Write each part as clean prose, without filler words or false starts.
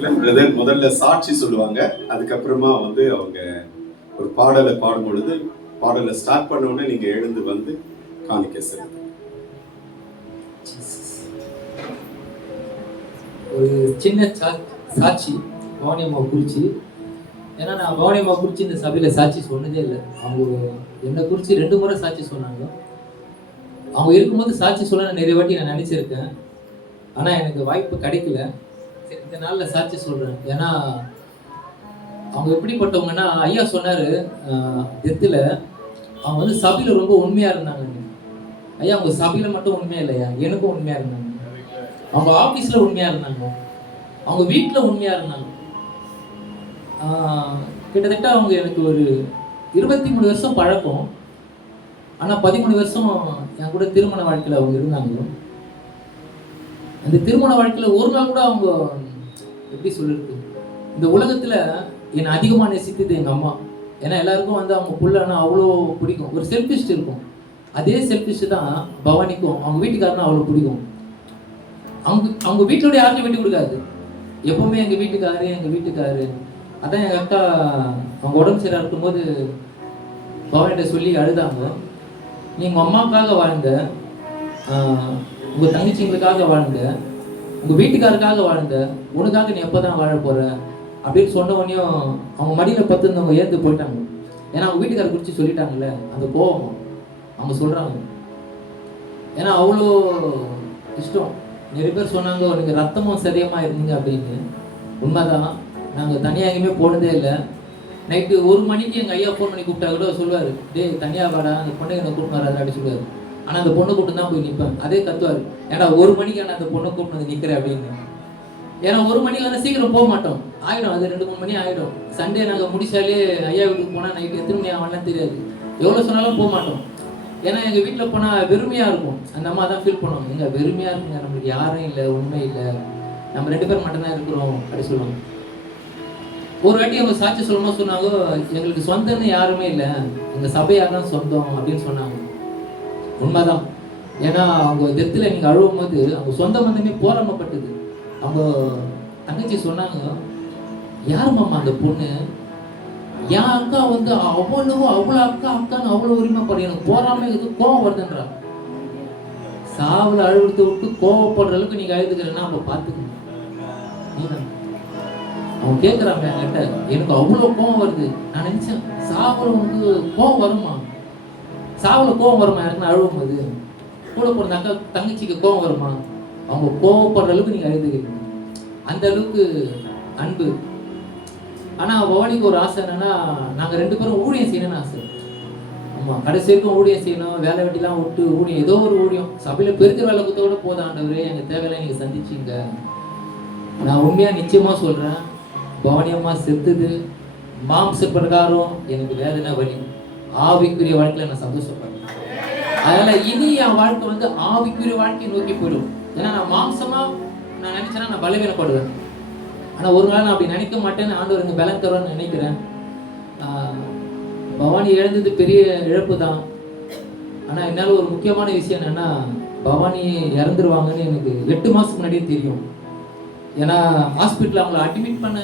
Brother முதல்ல சாட்சி சொல்லுவாங்க, அதுக்கப்புறமா வந்து அவங்க ஒரு பாடலை பாடும் பொழுது பாடலை ஸ்டார்ட் பண்ண உடனே நீங்க எழுந்து வந்து காணிக்க செலுத்து. ஒரு சின்ன சாட்சி பவானியம்மா குறிச்சு. ஏன்னா நான் பவானியம்மா குறிச்சு இந்த சபையில சாட்சி சொன்னதே இல்லை. அவங்க என்னை குறிச்சு 2 முறை சாட்சி சொன்னாங்க. அவங்க இருக்கும்போது சாட்சி சொல்ல நிறைய வாட்டி நான் நினைச்சிருக்கேன். ஆனா எனக்கு வாய்ப்பு கிடைக்கல. இந்த நாள்ல சாட்சி சொல்றேன். ஏன்னா அவங்க எப்படிப்பட்டவங்கன்னா, ஐயா சொன்னாரு டெத்துல அவங்க வந்து சபையில ரொம்ப உண்மையா இருந்தாங்க. ஐயா அவங்க சபையில மட்டும் உண்மையா இல்லையா, எனக்கும் உண்மையா இருந்தாங்க. அவங்க ஆபீஸ்ல உண்மையா இருந்தாங்க, அவங்க வீட்டுல உண்மையா இருந்தாங்க. கிட்டத்தட்ட அவங்க எனக்கு ஒரு 23 வருஷம் பழக்கம். ஆனா 13 வருஷம் என் கூட திருமண வாழ்க்கையில அவங்க இருந்தாங்க. அந்த திருமண வாழ்க்கையில ஒரு நாள் கூட அவங்க எப்படி சொல்லிருக்கு, இந்த உலகத்துல என்னை அதிகமா நேசித்தது எங்க அம்மா. ஏன்னா எல்லாருக்கும் வந்து அவங்க புள்ளனா அவ்வளோ பிடிக்கும். ஒரு செல்ஃபிஷ் இருக்கும், அதே செல்ஃபிஷ் தான் பவானிக்கும் அவங்க வீட்டுக்காரனா அவ்வளோ பிடிக்கும். அவங்க வீட்டோட யாருக்கும் விட்டு கொடுக்காது. எப்பவுமே எங்க வீட்டுக்காரு. அதான் எங்க அக்கா அவங்க உடம்பு சரியா இருக்கும்போது பவானிட்ட சொல்லி அழுதாங்க, நீ உங்க அம்மாவுக்காக வாழ்ந்த, உங்க தங்கச்சிங்களுக்காக வாழ்ந்த, உங்க வீட்டுக்காரருக்காக வாழ்ந்த, உனக்காக நீ எப்பதான் வாழ போற அப்படின்னு சொன்ன உடனேயும் அவங்க மடியில பத்துருந்தவங்க ஏந்து போயிட்டாங்க. ஏன்னா அவங்க வீட்டுக்காரர் குறித்து சொல்லிட்டாங்கல்ல, அந்த கோபம் அவங்க சொல்றாங்க. ஏன்னா அவ்வளோ இஷ்டம். நிறைய பேர் சொன்னாங்க உனக்கு ரத்தமும் சரியமா இருந்தீங்க அப்படின்னு. உண்மைதான். நாங்கள் தனியாக எங்கேயுமே போனதே இல்லை. நைட்டு 1 மணிக்கு எங்கள் ஐயா ஃபோன் பண்ணி கூப்பிட்டா கூட சொல்லுவார், டேய் தனியாக வாடா, அந்த பொண்ணை என்ன கூப்பிட்டு வராது அப்படின்னு சொல்லுவார். ஆனால் அந்த பொண்ணை கூப்பிட்டு தான் போய் நிற்பேன். அதே கத்துவார், ஏன்னா 1 மணிக்கு நான் அந்த பொண்ணை கூப்பிட்டு வந்து நிற்கிறேன் அப்படின்னு. ஏன்னா 1 மணிக்கு வந்து சீக்கிரம் போக மாட்டோம், ஆகிடும். அது 2-3 மணி ஆகிடும். சண்டே நாங்கள் முடிச்சாலே ஐயா வீட்டுக்கு போனால் நைட்டு எத்தனை மணி ஆகலாம் தெரியாது. எவ்வளோ சொன்னாலும் போக மாட்டோம். ஏன்னா எங்கள் வீட்டில் போனால் வெறுமையாக இருக்கும். அந்த அம்மா தான் ஃபீல் பண்ணுவாங்க, எங்க வெறுமையாக இருக்குங்க, நம்மளுக்கு யாரும் இல்லை, உண்மை இல்லை, நம்ம 2 பேர் மட்டும்தான் இருக்கிறோம் அப்படி சொல்லுவாங்க. ஒரு வாட்டி அவங்க சாட்சி சொல்லணும் சொன்னாங்க, எங்களுக்கு சொந்தம்னு யாருமே இல்லை, எங்கள் சபையார் தான் சொந்தம் அப்படின்னு சொன்னாங்க. உண்மைதான். ஏன்னா அவங்க டெத்தில் நீங்கள் அழுவும் போது அவங்க சொந்த பந்தமே போராமப்பட்டது. அவங்க தங்கச்சி சொன்னாங்க, யார் மாமா அந்த பொண்ணு, என் அக்கா வந்து அவ்வளோ அக்கான்னு அவ்வளோ உரிமைப்படுற, எனக்கு போறாம இது கோவம் வருதுன்றா. சாவில் அழுகுறத விட்டு கோவப்படுற அளவுக்கு நீங்க அழுதுக்கிறேன்னா அப்ப பாத்துக்கணும். அவங்க கேட்குறாங்க என்கிட்ட, எனக்கு அவ்வளோ கோவம் வருது. நான் நினைச்சேன், சாவில் வந்து கோவம் வருமா, சாவில் கோவம் வருமா எனக்கு அழுவும் போது, கூட போன அக்கா தங்கச்சிக்கு கோவம் வருமா? அவங்க கோவப்படுற அளவுக்கு நீங்க அழுதுக்கிறீங்க. அந்த அளவுக்கு அன்பு. ஆனா பவானிக்கு ஒரு ஆசை என்னன்னா, நாங்க 2 பேரும் ஊழியம் செய்யணும்னு ஆசை. ஆமா, கடைசி வரைக்கும் ஊழியம் செய்யணும், வேலை வெட்டிலாம் விட்டு ஊழியம், ஏதோ ஒரு ஊழியம் சபையில பெருக்கிற வேலை குத்தோட போதும் ஆண்டவரே, எங்க தேவையெல்லாம் நீங்க சந்திச்சிங்க. நான் உண்மையா நிச்சயமா சொல்றேன், பவானி அம்மா செத்துது மாம்ச பிரகாரம் எனக்கு வேதனை வலி, ஆவிக்குரிய வாழ்க்கையில நான் சந்தோஷப்படுறேன். அதனால இனி என் வாழ்க்கை வந்து ஆவிக்குரிய வாழ்க்கையை நோக்கி போயிடும். ஏன்னா நான் மாம்சமா நான் நினைச்சேன்னா நான் பலவீனப்படுவேன். ஆனால் ஒரு நாள் நான் அப்படி நினைக்க மாட்டேன்னு ஆண்டவர் எனக்கு பலன் தருவான்னு நினைக்கிறேன். பவானி இழந்தது பெரிய இழப்பு தான். ஆனால் என்னால் ஒரு முக்கியமான விஷயம் என்னென்னா, பவானி இறந்துருவாங்கன்னு எனக்கு 8 மாதத்துக்கு முன்னாடியே தெரியும். ஏன்னா ஹாஸ்பிட்டலில் அவங்கள அட்மிட் பண்ண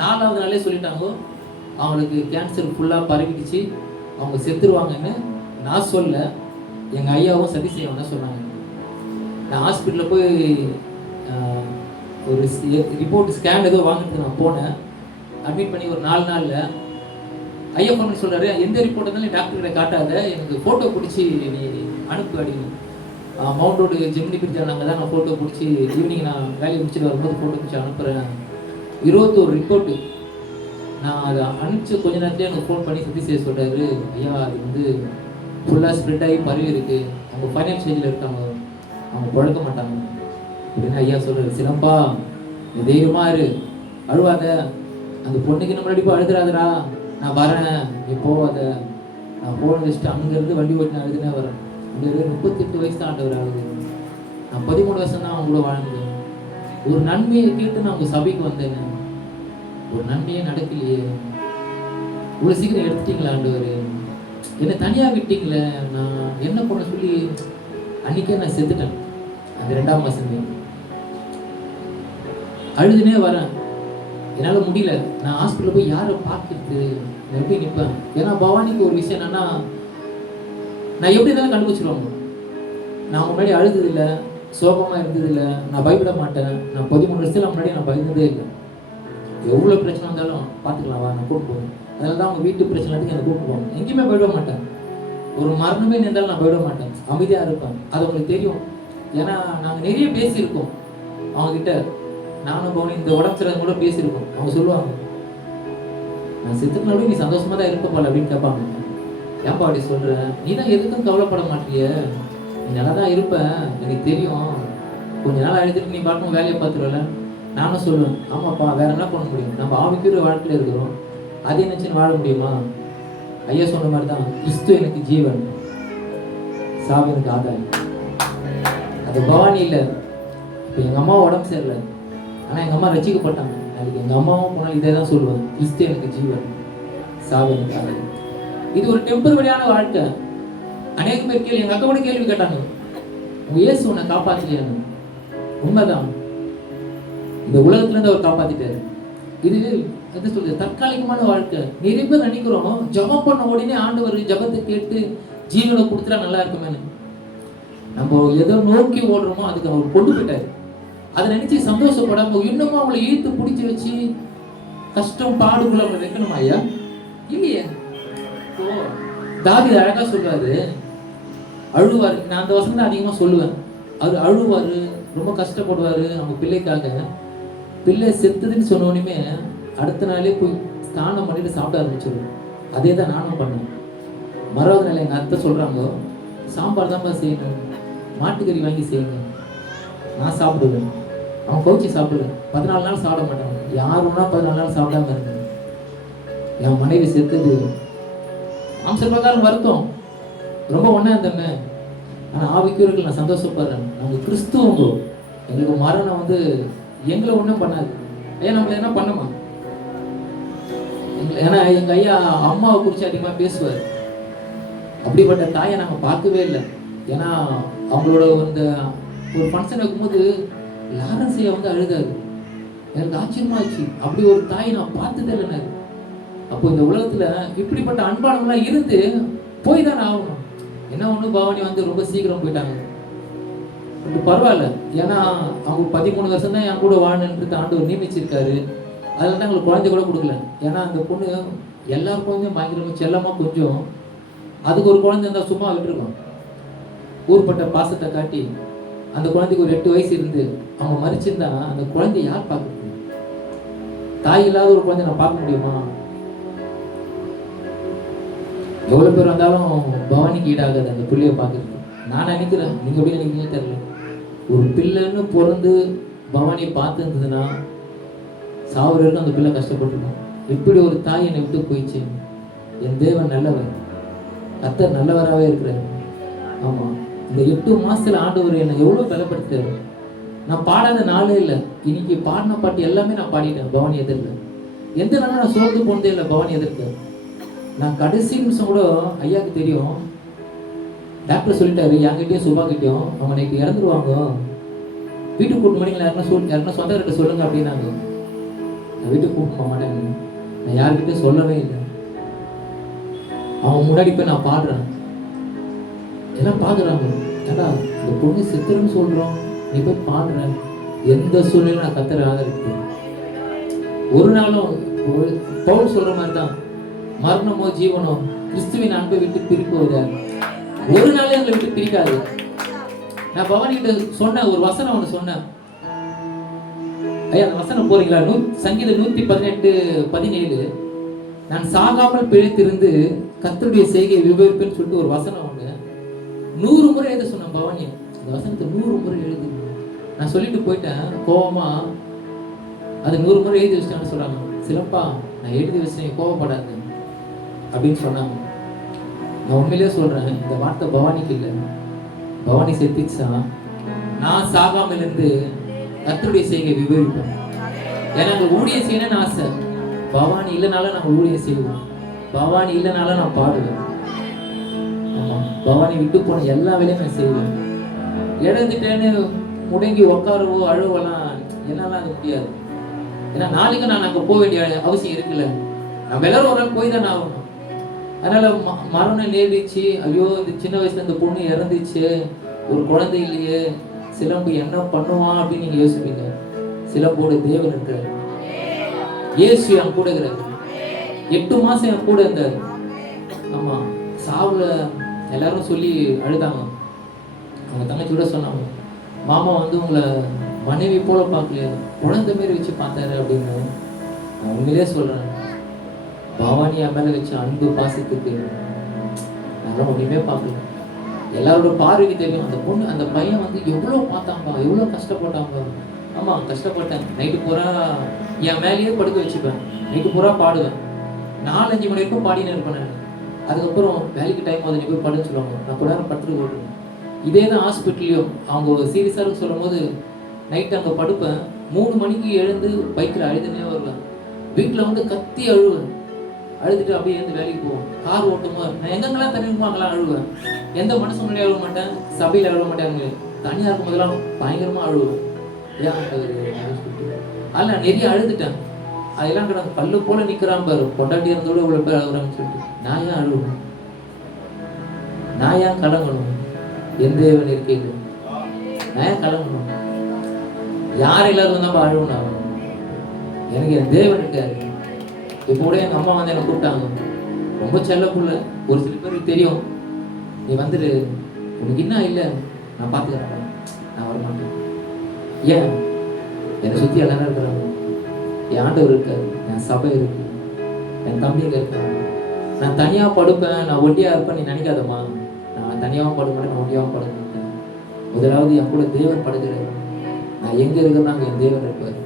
4வது நாளே சொல்லிட்டாங்க, அவங்களுக்கு கேன்சர் ஃபுல்லாக பரவிடுச்சு, அவங்க செத்துருவாங்கன்னு. நான் சொல்ல, எங்கள் ஐயாவும் சதீஷ் தான் சொன்னாங்க. நான் ஹாஸ்பிட்டலில் போய் ஒரு ரிப்போர்ட் ஸ்கேன் ஏதோ வாங்கிட்டு நான் போனேன். அட்மிட் பண்ணி ஒரு 4 நாளில் ஐயா ஃபோன் பண்ணி சொல்கிறாரு, எந்த ரிப்போர்ட் இருந்தாலும் டாக்டர்கிட்ட காட்டாத, எனக்கு ஃபோட்டோ பிடிச்சி நீ அனுப்பு அப்படின்னு. மவுண்ட் ரோடு ஜெமினி பிரிட்ஜ் நாங்கள் தான் நான் ஃபோட்டோ பிடிச்சி ஈவினிங் நான் வேலையை முடிச்சுட்டு வரும்போது ஃபோட்டோ பிடிச்சி அனுப்புகிறேன். 21 ரிப்போர்ட்டு. நான் அதை அனுப்பிச்சு கொஞ்ச நேரத்துலேயே எனக்கு ஃபோன் பண்ணி சதீஷ் சொல்கிறாரு, ஐயா அது வந்து ஃபுல்லாக ஸ்ப்ரெட் ஆகி பரவி இருக்குது, அவங்க ஃபைனல் ஸ்டேஜில் இருக்காங்க, அவங்க பழக்க மாட்டாங்க அப்படின்னு ஐயா சொல்றாரு. சிலம்பா தைரியமா இரு, அழுவாத, அந்த பொண்ணுக்கு முன்னாடி போய் அழுதுறாதரா, நான் வரேன், நீ போவாத. நான் போன வச்சுட்டு அங்கிருந்து வண்டி ஓட்டி நான் அழுதுனே வரேன். அந்த 38 வயசு தான் ஆண்டவர் ஆகுது. நான் 13 வருஷம் தான் அவங்க கூட வாழ்ந்தேன். ஒரு நன்மையை கேட்டு நான் உங்க சபைக்கு வந்தேன், ஒரு நன்மையே நடக்கலையே, இவ்வளவு சீக்கிரம் எடுத்துட்டீங்களா ஆண்டவர், என்னை தனியா விட்டீங்களே, நான் என்ன பண்ண சொல்லி அன்னைக்கே நான் செத்துட்டேன். அந்த 2ஆம் மாசமே அழுதுனே வரேன். என்னால் முடியல, நான் ஹாஸ்பிட்டலில் போய் யாரை பார்க்கறது, நான் எப்படி நிற்பேன். ஏன்னா பவானிக்கு ஒரு விஷயம் என்னன்னா, நான் எப்படி இருந்தாலும் கண்டுபிடிச்சிருவாங்க. நான் முன்னாடி அழுததில்லை, சோகமாக இருந்ததில்லை, நான் பயப்பட மாட்டேன். நான் 13 வருஷத்துல முன்னாடி நான் பயந்ததே இல்லை. எவ்வளோ பிரச்சனை வந்தாலும் பார்த்துக்கலாம் வா, நான் கூப்பிட்டு போவேன். அதனால தான் அவங்க வீட்டு பிரச்சனை எனக்கு கூப்பிட்டு போவாங்க. எங்கேயுமே போயிட மாட்டேன். ஒரு மரணமே நின்றாலும் நான் போயிட மாட்டேன், அமைதியாக இருப்பேன். அது அவங்களுக்கு தெரியும். ஏன்னா நாங்கள் நிறைய பேசியிருக்கோம் அவங்ககிட்ட. நானும் பவனி இந்த உடம்பு சரியில்லை கூட பேசியிருக்கோம். அவங்க சொல்லுவாங்க, நான் செத்துக்கணும் நீ சந்தோஷமா தான் இருக்க போல அப்படின்னு கேட்பாங்க. ஏன்பா அப்படி சொல்கிறேன், நீ தான் எதுக்கும் கவலைப்பட மாட்டிய, நீ நல்லா தான் இருப்ப, எனக்கு தெரியும். கொஞ்ச நாள் அழுதுட்டு நீ பாட்டும் வேலையை பார்த்துருவல. நானும் சொல்லுவேன், ஆமாப்பா வேற என்ன பண்ண முடியும், நம்ம ஆவிக்குரிய வாழ்க்கையில் இருக்கிறோம், அதை நினச்சின்னு வாழ முடியுமா. ஐயா சொன்ன மாதிரி தான், கிறிஸ்து எனக்கு ஜீவன், சாவு எனக்கு ஆதாயம். அது பவானி இல்லை. இப்போ எங்கள் அம்மா உடம்பு சரியில்லை, ஆனால் எங்கள் அம்மா ரசிக்கப்பட்டாங்க. நாளைக்கு எங்கள் அம்மாவும் போனால் இதே தான் சொல்லுவாங்க, கிறிஸ்து எனக்கு ஜீவன், சாவு எனக்கு ஆதாயம். இது ஒரு டெம்பரவரியான வாழ்க்கை. அநேக பேர் கேள்வி, எங்கள் அக்கா கூட கேள்வி கேட்டாங்க, உங்கள் இயேசு உன்னை காப்பாற்றலையான்னு. உண்மைதான், இந்த உலகத்துலேருந்து அவர் காப்பாற்றிட்டாரு. இது என்ன சொல்றது, தற்காலிகமான வாழ்க்கை. நிறைய பேர் நினைக்கிறோம் ஜபம் பண்ண உடனே ஆண்டவர் ஜபத்தை கேட்டு ஜீவனை கொடுத்துட்டா நல்லா இருக்குமே. நம்ம எதோ நோக்கி ஓடுறோமோ அதுக்கு அவர் கொண்டு போயிட்டாரு. அதை நினைச்சு சந்தோஷப்படாம இன்னமும் அவங்களை இழுத்து பிடிச்சி வச்சு கஷ்டம் பாடுக்குள்ள அவங்களை வைக்கணுமா ஐயா? இல்லையே. தாவீது அழகா சொல்றாரு, அழுவாரு. நான் அந்த வசனம் தான் அதிகமா சொல்லுவேன். அவர் அழுவாரு, ரொம்ப கஷ்டப்படுவாரு அவங்க பிள்ளைக்காக. பிள்ளை செத்துதுன்னு சொன்னோடனே அடுத்த நாளே போய் ஸ்நானம் பண்ணிட்டு சாப்பிட ஆரம்பிச்சிடுவேன். அதே தான் நானும் பண்ணேன். மறாவது நாள் எங்கள் அத்தை சொல்கிறாங்க, சாம்பார் தான்ப்பா செய்யணும், மாட்டுக்கறி வாங்கி செய்யுங்க, நான் சாப்பிடுவேன். அவன் கவுச்சி சாப்பிடுவேன். 14 நாள் சாப்பிட மாட்டாங்க. யாருன்னா 14 நாள் சாப்பிடாம இருந்தேன். என் மனைவி செத்துது, மாம்ச பிரகாரம் வருத்தம், ரொம்ப ஒன்றா இருந்தேன்னு. ஆனால் ஆவிக்குரியவர்கள் நான் சந்தோஷப்படுறேன். நாங்கள் கிறிஸ்துவங்க, எங்களுக்கு மரணம் வந்து எங்களை ஒன்றும் பண்ணாது. ஐயா நம்மள என்ன பண்ணுமா? ஏன்னா எங்கள் ஐயா அம்மாவை குறித்து அதிகமாக பேசுவார். அப்படிப்பட்ட தாயை நாங்கள் பார்க்கவே இல்லை. ஏன்னா அவங்களோட அந்த ஒரு ஃபங்க்ஷன் வைக்கும்போது லாரன்ஸ் ஐயா வந்து அழுதாரு. எனக்கு ஆச்சரியமாச்சு, அப்படி ஒரு தாயை நான் பார்த்ததே இல்லைன்னு. அப்போ இந்த உலகத்தில் இப்படிப்பட்ட அன்பானவங்களாம் இருந்து போய் தானே ஆகணும். என்ன ஒன்று பவானி வந்து ரொம்ப சீக்கிரம் போயிட்டாங்க. பரவாயில்ல, ஏன்னா அவங்க 13 வருஷம் தான் என் கூட வாழணுன்றது ஆண்டவர் நியமிச்சிருக்காரு. அதில் தான் எங்களுக்கு குழந்தை கூட கொடுக்கல. ஏன்னா அந்த பொண்ணு எல்லார் குழந்தையும் பயங்கரமா செல்லமா கொஞ்சம், அதுக்கு ஒரு குழந்தை இருந்தால் சும்மா விட்டுருக்கோம். ஊர்பட்ட பாசத்தை காட்டி அந்த குழந்தைக்கு ஒரு 8 வயசு இருந்து அவங்க மறிச்சிருந்தா அந்த குழந்தைய யார் பார்க்க? தாய் இல்லாத ஒரு குழந்தை நான் பார்க்க முடியுமா? எவ்வளோ பேர் வந்தாலும் பவானிக்கு ஈடாகாது அந்த பிள்ளைய பார்க்கறது. நான் நினைக்கிறேன், நீங்கள் எப்படி நினைக்கிறீங்க தெரியல, ஒரு பிள்ளைன்னு பிறந்து பவானியை பார்த்துருந்ததுன்னா சாவரருக்கு அந்த பிள்ளை கஷ்டப்பட்டுருக்கோம். எப்படி ஒரு தாய் என்னை விட்டு போயிடுச்சு. என் தேவன் நல்லவர், கர்த்தர் நல்லவராகவே இருக்கிறார். ஆமாம், இந்த 8 மாதத்தில் ஆண்டவர் என்னை எவ்வளோ பலப்படுத்தாரு. நான் பாடாத நாளே இல்லை. இன்னைக்கு பாடின பாட்டு எல்லாமே நான் பாடிட்டேன் பவானி எதிர்க்க. எந்த நாளும் நான் சோர்ந்து போனதே இல்லை பவானி எதிர்க்க. நான் கடைசி நிமிஷம் கூட ஐயாவுக்கு தெரியும், டாக்டர் சொல்லிட்டாரு என்கிட்டயும் சுபாக்கிட்டையும், அவங்க இன்னைக்கு இறந்துருவாங்க, வீட்டுக்கு கூட்டு மணிங்களா யாருன்னா சொந்தக்கிட்ட சொல்லுங்க அப்படின்னாங்க. நான் வீட்டுக்கு கூப்பிட்டு போக மாட்டேன், நான் யாருக்கிட்டையும் சொல்லவே இல்லை. அவங்க முன்னாடி போய் நான் பாடுறேன், எல்லாம் பாக்குறாங்க, ஏடா இந்த பொண்ணு சித்திரன்னு சொல்றோம், நீ போய் பாடுற. எந்த சூழ்நிலையும் நான் கத்தரை ஆதரிப்பேன். ஒரு நாளும் பவுல் சொல்ற மாதிரி தான், மரணமோ ஜீவனோ கிறிஸ்துவின் அன்பை விட்டு பிரிப்போதா, ஒரு நாளே எங்களை விட்டு பிரிக்காது. நான் பவானிகிட்ட சொன்ன ஒரு வசனம் ஒன்று சொன்னேன். ஐயா அந்த வசனம் போறீங்களா? சங்கீதம் 118:17, நான் சாகாமல் பிழைத்திருந்து கர்த்தருடைய செய்கையை விவரிப்பேன்னு சொல்லிட்டு ஒரு வசனம் ஒன்று 100 முறை எழுத சொன்னேன் பவானியை. அந்த வசனத்தை 100 முறை எழுது. நான் சொல்லிட்டு போயிட்டேன் கோவமா, அது 100 முறை எழுதி வச்சிட்டேன்னு சொல்றாங்க. சிலப்பா நான் எழுதி வச்சேன், கோவப்படாது அப்படின்னு சொன்னாங்க. நான் உண்மையிலே சொல்றேன், இந்த வார்த்தை பவானிக்கு இல்லை. பவானி செத்துச்சா நான் சாகாமல் இருந்து கர்த்தருடைய செய்கை விவரிப்பேன். ஏன்னா நாங்கள் ஊழியம் செய்யணும்னு ஆசை. பவானி இல்லைனாலும் நாங்கள் ஊழியம் செய்வோம், பவானி இல்லைனாலும் நான் பாடுவேன். ஆமா, பவானி விட்டு போன எல்லா வேலையும் நான் செய்வேன். இழந்துட்டேன்னு முடங்கி உட்காரவோ அழுவலாம் என்னால அது முடியாது. ஏன்னா நாளைக்கு நான் அங்கே போக வேண்டிய அவசியம் இருக்குல்ல. நம்ம எல்லாரும் ஒரு நாள் போய் தானே ஆகணும். அதனால மரணம் நேரிடுச்சு. ஐயோ இந்த சின்ன வயசுல இந்த பொண்ணு இறந்துச்சு, ஒரு குழந்தை இல்லையே, சிலம்பு என்ன பண்ணுவான் அப்படின்னு நீங்க யோசிப்பீங்க. சிலம்போட தேவன் இருக்கிறார். இயேசு என் கூட இருக்கிறார். 8 மாசம் என் கூட இருந்தார். ஆமா, சாவுல எல்லாரும் சொல்லி அழுதாங்க. அவங்க தங்கச்சி கூட சொன்னாங்க, மாமா வந்து உங்களை மனைவி போல பார்க்கல, குழந்தை மாரி வச்சு பார்த்தாரு அப்படின்னு. நான் உண்மையிலே சொல்றேன், பவானி என் மேல வச்ச அன்பு பாசத்துக்கு அதெல்லாம் ஒண்ணுமே பார்க்கல. எல்லாரோட பார்வைக்கு தெரியும் அந்த பொண்ணு அந்த பையன் வந்து எவ்வளவு பார்த்தாங்க, எவ்வளவு கஷ்டப்பட்டாங்க. ஆமா கஷ்டப்பட்டேன். நைட்டு பூரா என் மேலேயே படுக்க வச்சுப்பேன், நைட்டு பூரா பாடுவேன். 4-5 மணி வரைக்கும் பாடினே இருப்பேன் நான். அதுக்கப்புறம் வேலைக்கு டைம் ஆகுது, நீ போய் படுன்னு சொல்லுவாங்க, நான் கூட நேரம் படுத்துட்டு ஓட்டுவேன். இதே தான் ஹாஸ்பிட்டல்லையும் அவங்க சீரியஸாக சொல்லும் போது நைட்டு அங்கே படுப்பேன். 3 மணிக்கு எழுந்து பைக்கில் அழுதுனே வருவேன். வீட்டில் வந்து கத்தி அழுவேன். அழுதுட்டு அப்படியே எழுந்து வேலைக்கு போவோம். கார் ஓட்டுமா நான் எங்கெங்கெல்லாம் தெரியுமோ அங்கெல்லாம் அழுவேன். எந்த மனசு முன்னாடி அழுவ மாட்டேன், சபையில் அழுவ மாட்டேன். தனியாக இருக்கும் போதெல்லாம் பயங்கரமாக அழுவேன். ஏன் அதில் நான் நிறைய அழுதுட்டேன். அதெல்லாம் கிட்ட கல்லு போல நிற்கிறான் பாரு, கொண்டாட்டி இருந்தோட இவ்வளோ பேர் அழுகுறான்னு சொல்லிட்டு நான் ஏன் அழுவேன்? நான் ஏன் கலங்கணும்? எந்த தேவன் இருக்கீங்க, நான் ஏன் கலங்கணும்? யார் எல்லாரும் தான் அழுவணும்? எனக்கு என் தேவன் இருக்காரு. இப்போ கூட எங்கள் அம்மா வந்து என்னை கூப்பிட்டாங்க, ரொம்ப செல்லக்குள்ள. ஒரு சில பேருக்கு தெரியும், நீ வந்துட்டு உனக்கு என்ன இல்லை நான் பார்த்துக்கிறேன், நான் வரமாட்டேன். ஏன்? என்னை சுற்றி எல்லாரும் இருக்கிறாங்க, என் ஆண்டவர் இருக்காரு, என் சபை இருக்கு, என் தம்பிங்க இருக்காங்க. நான் தனியாக படுப்பேன், நான் ஒண்டியாக இருப்பேன் நீ நினைக்காதம்மா. நான் தனியாகவும் படுக்க மாட்டேன், நான் ஒண்டியாகவும் படுக்க மாட்டேன். முதலாவது என் கூட தேவன் படுக்கிறார். நான் எங்கே இருக்கிறேன்னா அங்கே என் தேவன் இருப்பார்.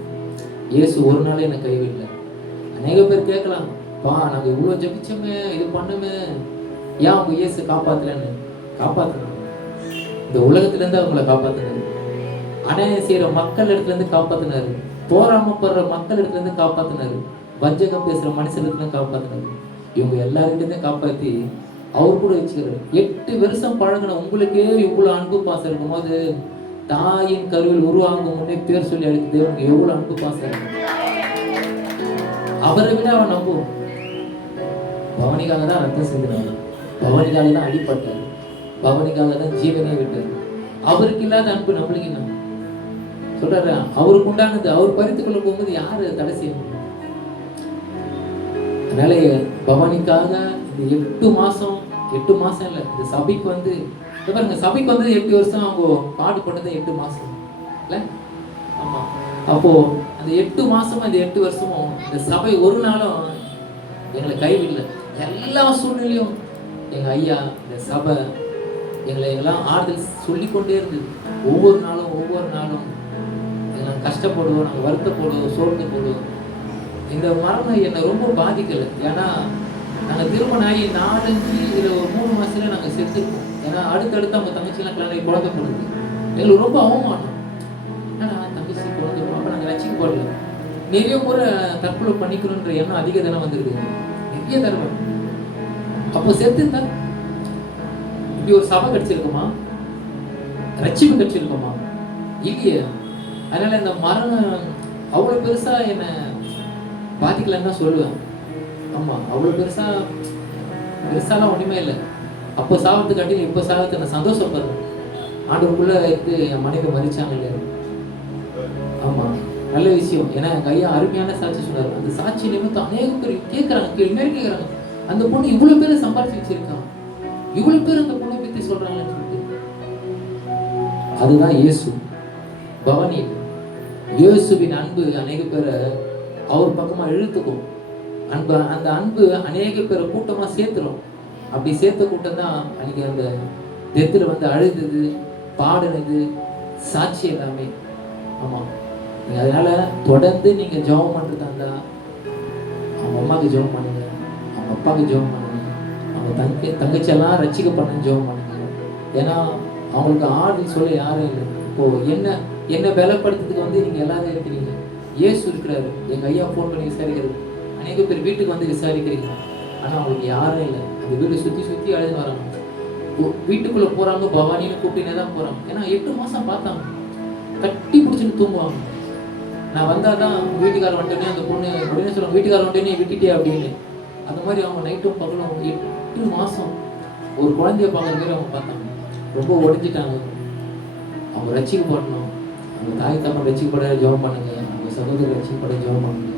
இயேசு ஒரு நாளே என்னை கைவிடல. அநேக பேர் கேட்கலாம், பா நாங்கள் இவ்வளோ ஜபிச்சோமே, இது பண்ணுமே, ஏன் அவங்க இயேசு காப்பாற்றலன்னு? காப்பாற்றணும். இந்த உலகத்துலேருந்து அவங்கள காப்பாற்றினாரு. அநியாயம் செய்கிற மக்கள் இடத்துலேருந்து காப்பாற்றினாரு. போராமப்படுற மக்கள் இடத்துலேருந்து காப்பாற்றினாரு. வஞ்சகம் பேசுகிற மனுஷர்லேருந்து காப்பாற்றினாரு. இவங்க எல்லாருக்கிட்டே காப்பாற்றி அவர் கூட வச்சுக்கிறாரு. 8 வருஷம் பழகின உங்களுக்கே இவ்வளோ அன்பு பாசம் இருக்கும் போது, தாயின் கருவில் உருவாகும் முன்னே பேர் சொல்லி அழைத்து தேவனுக்கு எவ்வளோ அன்பு பாசம் இருக்கும். அவரை விட அவன் நம்புவோம். பவனிக்காக தான் ரத்தம் செஞ்சினாங்க, பவனிக்காக தான் அடிப்பட்டார், பவனிக்காக தான் ஜீவனே விட்டார். அவருக்கு இல்லாத அன்பு நம்மளுக்கு என்ன சொல்றாரு? அவருக்கு உண்டானது அவர் பறித்துக்கொள்ள போகும்போது யாரு தடை செய்ய முடியும்? அதனால பவானிக்காக இந்த 8 மாசம் இல்லை, இந்த சபைக்கு வந்து பாருங்க, சபைக்கு வந்து 8 வருஷம் அவங்க பாடுபட்டது 8 மாசம் இல்ல? ஆமா. அப்போ அந்த 8 மாசமும் இந்த 8 வருஷமும் இந்த சபை ஒரு நாளும் எங்களை கைவிடல. எல்லா சூழ்நிலையும் எங்க ஐயா இந்த சபை எங்களை எல்லாம் ஆறுதல் சொல்லிக்கொண்டே இருந்தது. ஒவ்வொரு நாளும் நாங்கள் கஷ்டப்படுவோம், நாங்கள் வருத்தப்படுவோம், சோர்ந்து போடுவோம். இந்த மரணம் என்னை ரொம்ப பாதிக்கலை. ஏன்னா நாங்கள் திருமணம் ஆகி 4-5 இல்லை ஒரு 3 மாசத்துல நாங்கள் செத்துருக்கோம். ஏன்னா அடுத்தடுத்து அவங்க தங்கச்சிலாம் கல்யாணம் குழந்தை போடுது. எங்களுக்கு ரொம்ப அவமானம். ஏன்னா தங்கச்சி குழந்தை அப்போ நாங்கள் ரசிக்க போடல. நிறைய முறை தற்கொலை பண்ணிக்கணுன்ற எண்ணம் அதிக தானே வந்துருக்கு, நிறைய தடவை. அப்போ செத்துதான் இப்படி ஒரு சபை கிடைச்சிருக்குமா, ரட்சிப்பு கிடைச்சிருக்குமா? இல்லையே. அதனால இந்த மரணம் அவ்வளோ பெருசா என்னை பாதிக்கலன்னு தான் சொல்லுவேன். ஆமா, அவ்வளோ பெருசாலாம் ஒண்ணுமே இல்லை. அப்போ சாவத்துக்காட்டி இப்போ சாவத்தை நான் சந்தோஷப்படுறேன். ஆண்டவருக்குள்ள இருக்கு என் மனைவி மறிச்சாங்க இல்லையா? ஆமா, நல்ல விஷயம். ஏன்னா என் கையா அருமையான சாட்சி சொன்னார். அந்த சாட்சி நிமித்தம் அநேக பேர் கேட்கறாங்க, கேட்கறாங்க, அந்த பொண்ணு இவ்வளவு பேரை சம்பாதிச்சு வச்சிருக்கான், இவ்வளவு பேர் அந்த பொண்ணை பத்தி சொல்றாங்கன்னு சொல்லிட்டு. அதுதான் இயேசு. பவானி இயேசுவின் அன்பு அநேக பேரை அவர் பக்கமா இழுத்துக்கும். அன்பு, அந்த அன்பு அநேக பேரை கூட்டமா சேர்த்துரும். அப்படி சேர்த்த கூட்டம் தான் அன்னைக்கு அந்த டெத்துல வந்து அழுது பாடுனது சாட்சி எல்லாமே. ஆமா, நீங்க அதனால தொடர்ந்து நீங்க ஜெபம் பண்றதா இருந்தா அவங்க அம்மாவுக்கு ஜெபம் பண்ணுங்க, அவங்க அப்பாவுக்கு ஜெபம் பண்ணுங்க, அவங்க தங்கச்சியெல்லாம் ரசிக்க பண்ண ஜெபம் பண்ணுங்க. ஏன்னா அவங்களுக்கு ஆறுதல் சொல்ல யாரும் இல்லை. இப்போ என்ன பலப்படுத்துறதுக்கு வந்து நீங்க எல்லாரும் இருக்கிறீங்க. இயேசு இருக்கிறாரு. எங்க ஐயா ஃபோன் பண்ணி விசாரிக்கிறது, அநேக பேர் வீட்டுக்கு வந்து விசாரிக்கிறீங்க. ஆனா அவங்களுக்கு யாரும் இல்லை. அந்த வீடு சுத்தி அழுது வராங்க. வீட்டுக்குள்ள போறாங்க, பவானின்னு கூப்பிட்டுனே தான் போறாங்க. ஏன்னா 8 மாசம் பார்த்தாங்க, கட்டி பிடிச்சின்னு தூங்குவாங்க. நான் வந்தால் தான் வீட்டுக்காரர் வந்துட்டோன்னே அந்த பொண்ணு உடனே சொல்லுவாங்க, வீட்டுக்காரர் வந்துட்டோன்னே விட்டுட்டே அப்படின்னு. அந்த மாதிரி அவங்க நைட்டும் பகலும் 8 மாதம் ஒரு குழந்தைய பார்க்குற மாதிரி அவங்க பார்த்தாங்க. ரொம்ப உடஞ்சிட்டாங்க. அவங்க ரட்சிக்கப்படணும், அவங்க தாய் தப்பன் ரட்சிக்கப்பட ஜெபம் பண்ணுங்க, அவங்க சகோதரர் ரட்சிக்கப்பட ஜெபம் பண்ணுங்க.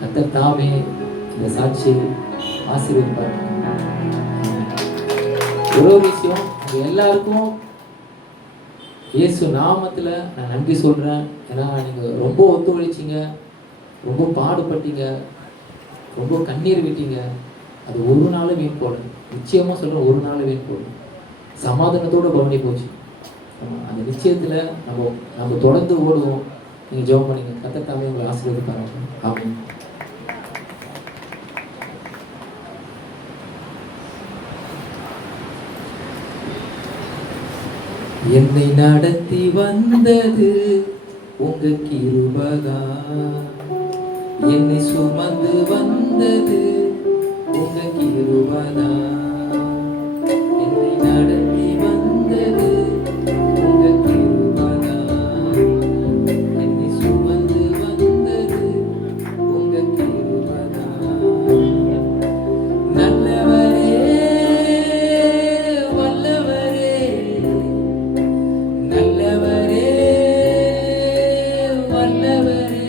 கர்த்தர் தாமே இந்த சாட்சி ஆசீர்வதிப்பார். ஒரு விஷயம், எல்லாருக்கும் இயேசு நாமத்தில் நான் நன்றி சொல்கிறேன். ஏன்னா நீங்கள் ரொம்ப ஒத்துழைச்சிங்க, ரொம்ப பாடுபட்டீங்க, ரொம்ப கண்ணீர் விட்டீங்க. அது ஒரு நாள் வீண் போடணும். நிச்சயமாக சொல்கிறேன், ஒரு நாள் வீண் போடணும். சமாதானத்தோடு பவனி போச்சு. அந்த நிச்சயத்தில் நம்ம தொடர்ந்து ஓடுவோம். நீங்கள் ஜெபம் பண்ணீங்க. கர்த்தர் தாமே உங்களை ஆசீர்வதிப்பாங்க. ஆமென். என்னை நடத்தி வந்தது உங்க கிருபைதான், என்னை சுமந்து வந்தது உங்க கிருபைதான். என்னை நடத்தி வந்தது உங்க கிருபைதான், என்னை சுமந்து வந்தது உங்க கிருபைதான். நல்லவரே வல்லவரே, நல்லவரே வல்லவரே,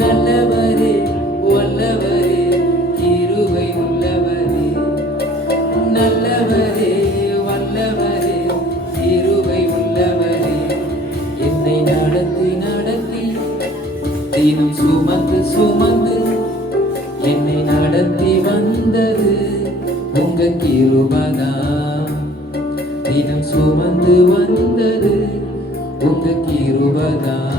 நல்லவரே வல்லவரே, கிருபை உள்ளவரே, நல்லவரே வல்லவரே, கிருபை உள்ளவரே. என்னை நடத்தி நடத்தி தினம் சுமந்து சுமந்து என்னை நடத்தி வந்தது உங்க கிருபைதான், தினம் சுமந்து வந்தது உங்க கிருபைதான்.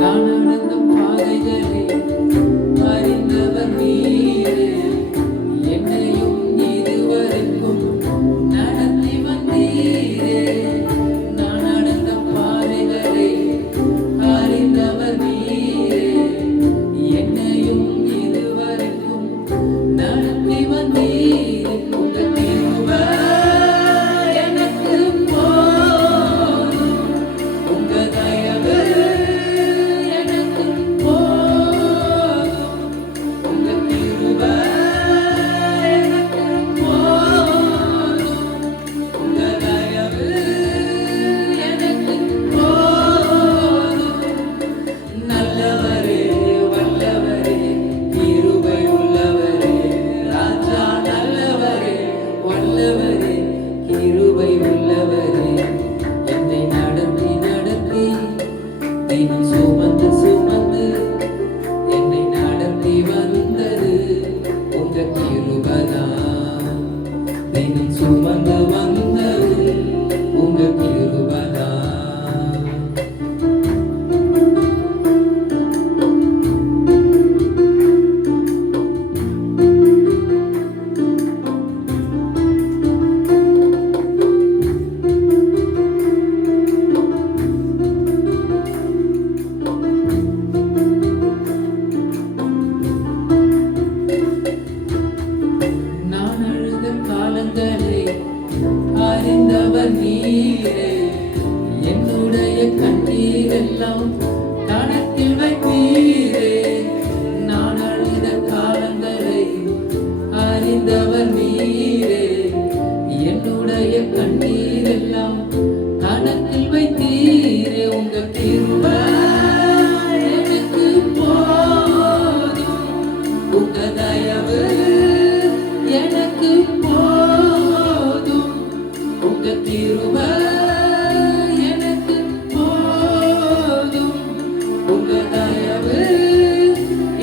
நான் நடந்த பாதைகளை அறிந்தவர் நீரே, என்னையும் இதுவரைக்கும் நடத்தி வந்தீரே. நான் நடந்த பாதைகளை அறிந்தவர் நீரே, என்னையும் இதுவரைக்கும் நடத்தி வந்தீரே. உங்க கிருபை எனக்கு போதும், உங்க தயவு எனக்கு போதும், உங்க கிருபை எனக்கு போதும், உங்க தயவு எனக்கு போதும். நல்லவரே வல்லவரே, கிருபை உள்ளவரே, ராஜா நல்லவரே வல்லவரே, கிருபை உள்ளவரே. என்னை நடத்தி நடத்தி தினம் சுமந்து சுமந்து என்னை நடத்தி வந்தது உங்க கிருபைதான், தினம் சுமந்து வந்தது உங்க கிருபைதான். நான் அழுத காலங்களை அறிந்தவர் நீரே, என்னுடைய கண்ணீரெல்லாம் கணக்கில் வைத்தீரே. நான் அழுத காலங்களை அறிந்தவர் நீரே, என்னுடைய கண்ணீரெல்லாம் கணக்கில் வைத்தீரே. உங்க கிருபை எனக்கு போதும், உங்க தயவு எனக்கு போதும், உங்க கிருபை எனக்கு போதும், உங்க தயவு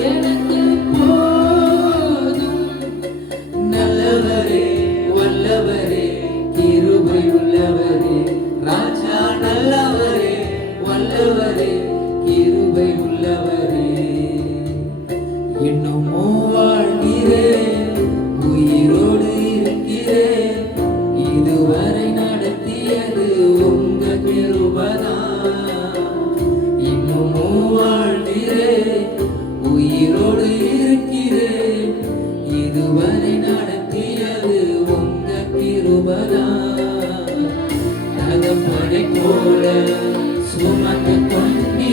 எனக்கு போதும். நல்லவரே வல்லவரே, கிருபை உள்ளவரே, ராஜா நல்லவரே வல்லவரே, கிருபை உள்ளவரே. இன்னுமோ வாழ்கிறேன்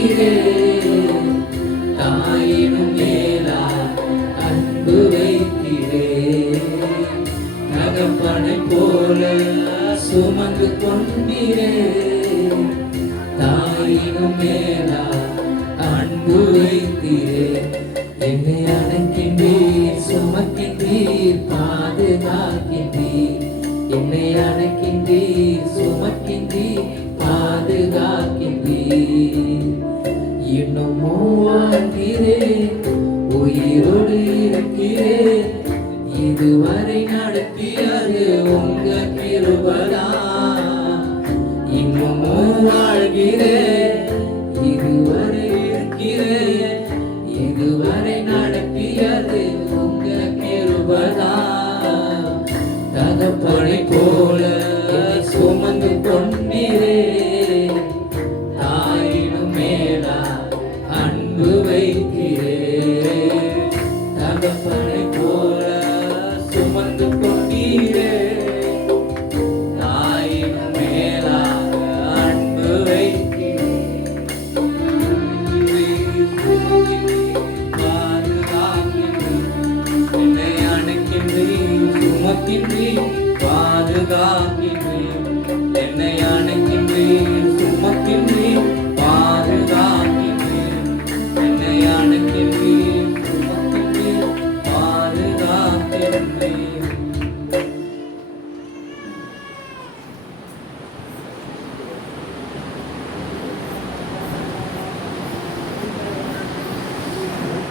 கொண்டீரே. தாயினும் மேலா அன்பு வைத்தீரே. தகப்பனை போல சுமந்து கொண்டீரே. தாயினும் மேலா அன்பு வைத்தீரே. என்னை அணைக்கின்றீர், சுமக்கின்றீர், பாதுகாக்கின்றீர். என்னை அணைக்கின்றீர், சுமக்கின்றீர், பாதுகாக்கின்றீர். இன்னும் வாழ்கிறேன், உயிரோடு இருக்கிறேன். இதுவரை நடத்தியது உங்க கிருபைதான். இன்னும் வாழ்கிறேன்,